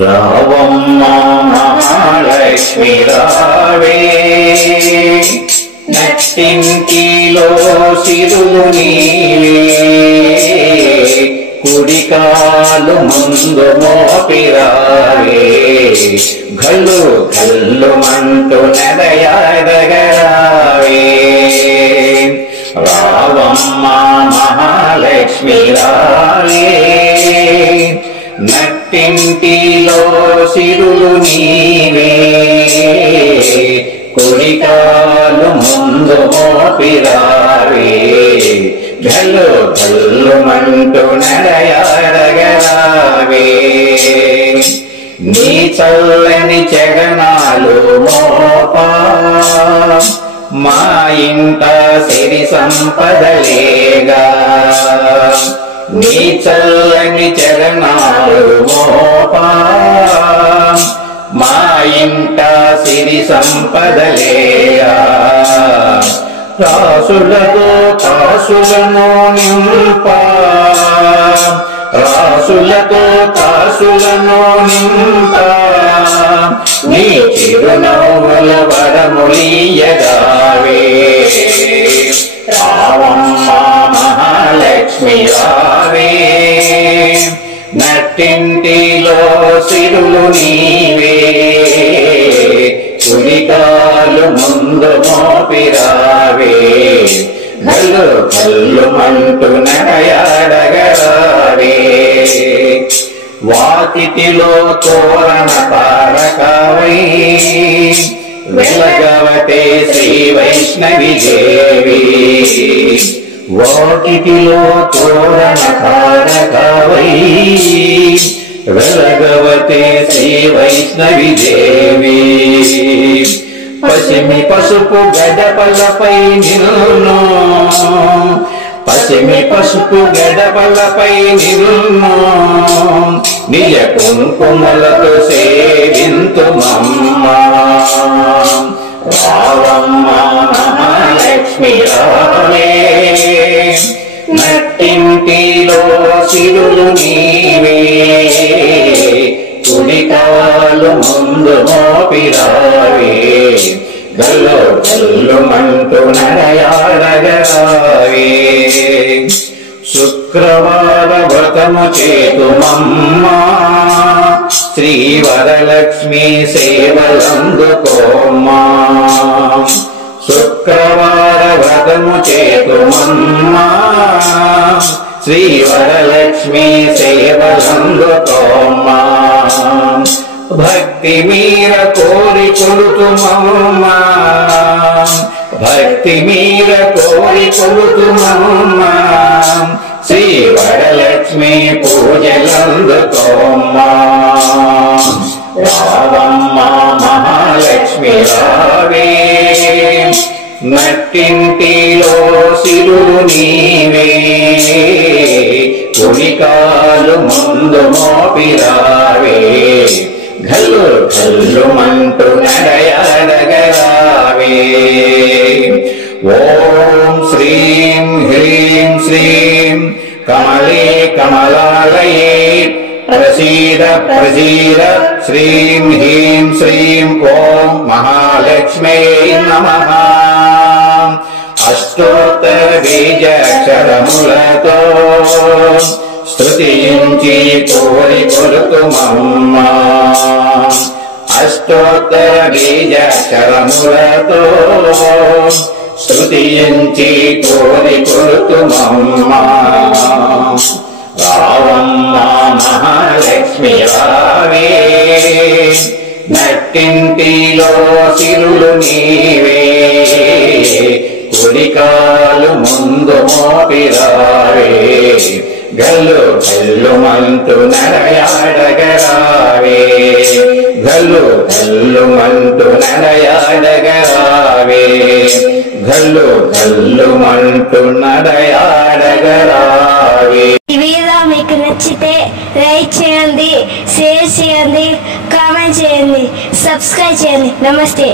రావమ్మ మహాలక్ష్మి రావే, నట్టింటిలో సిరులు నీవే, కుడికాలు ముందు మోపిరావే, గల్లు గల్లు మంటూ నడయాడగరావే. రావమ్మ మహాలక్ష్మి రావే, నట్టింటిలో సిరులు నీవే, కుడికాలు ముందు మోపిరావే, గల్లు గల్లు మంటూ నడయాడగరావే. నీ చల్లని చరణాలు మోపా, మా ఇంట సిరి సంపదలేగా. నీ చల్లని చరణాలు మోపా, మా ఇంట సిరి సంపదలేగా. రాసులతో కాసులను నింపా, రాసులతో కాసులను నింపా, నీ చిరునవ్వుల వరములియగావే. రావమ్మ మహాలక్ష్మి రావే, నట్టింటిలో సిరులు నీవే, కుడికాలు ముందు మోపిరావే, గల్లు గల్లు మంటూ నడయాడగరావే. వాకిటిలో తోరణ తారకవై, వెలగవతే శ్రీ వైష్ణవి దేవి. వాకిటిలో తోరణ తారకవై, వెలగవతే శ్రీ వైష్ణవి దేవి. పసిమి పసుపు గడపలపై నిన్ను, పసిమి పసుపు గడపలపై నిన్ను, నిజ కుంకుమలతో సేవింతుమమ్మ. రావమ్మ మహాలక్ష్మి రావే, నట్టింటిలో సిరులు నీవే, కుడికాలు ముందు మోపిరావే, గల్లు గల్లు మంటూ నడయాడగరావే. శుక్రవార వ్రతము చేతుమమ్మ, శ్రీ వరలక్ష్మి సేవలందుకోమ్మా. శుక్రవార వ్రతము చేతుమమ్మ, శ్రీ వరలక్ష్మి సేవలందుకోమ్మా. భక్తి మీర కోరి కొలుతుమమ్మ, భక్తి మీర కోరి కొలుతుమమ్మ, శ్రీ వరలక్ష్మి పూజలందుకోమ్మా. రావమ్మ మహాలక్ష్మి రావే, నట్టింటిలో సిరులు నీవే, కుడికాలు ముందు మోపిరావే, గల్లు గల్లు మంటూ నడయాడగరావే. ఓం శ్రీం హ్రీం శ్రీం కమలే కమలాలయే, ప్రసీద ప్రసీద శ్రీం హ్రీం శ్రీం ఓం మహాలక్ష్మీ నమః. అష్టోత్తర బీజాక్షరములతో స్తుతించి కోరి కొలుతుమమ్మ. అష్టోత్తర బీజాక్షరములతో స్తుతించి కోరి కొలుతుమమ్మ. రావమ్మ మహాలక్ష్మి రావే, నట్టింటిలో సిరులు నీవే, కుడికాలు ముందు మోపిరావే, గల్లు గల్లు మంటూ నడయాడగరావే, గల్లు గల్లు మంటూ నడయాడగరావే, గల్లు గల్లు మంటూ నడయాడగరావే. ఈ వీడియో మీకు నచ్చితే లైక్ చేయండి, షేర్ చేయండి, కామెంట్ చేయండి, సబ్స్క్రైబ్ చేయండి. నమస్తే.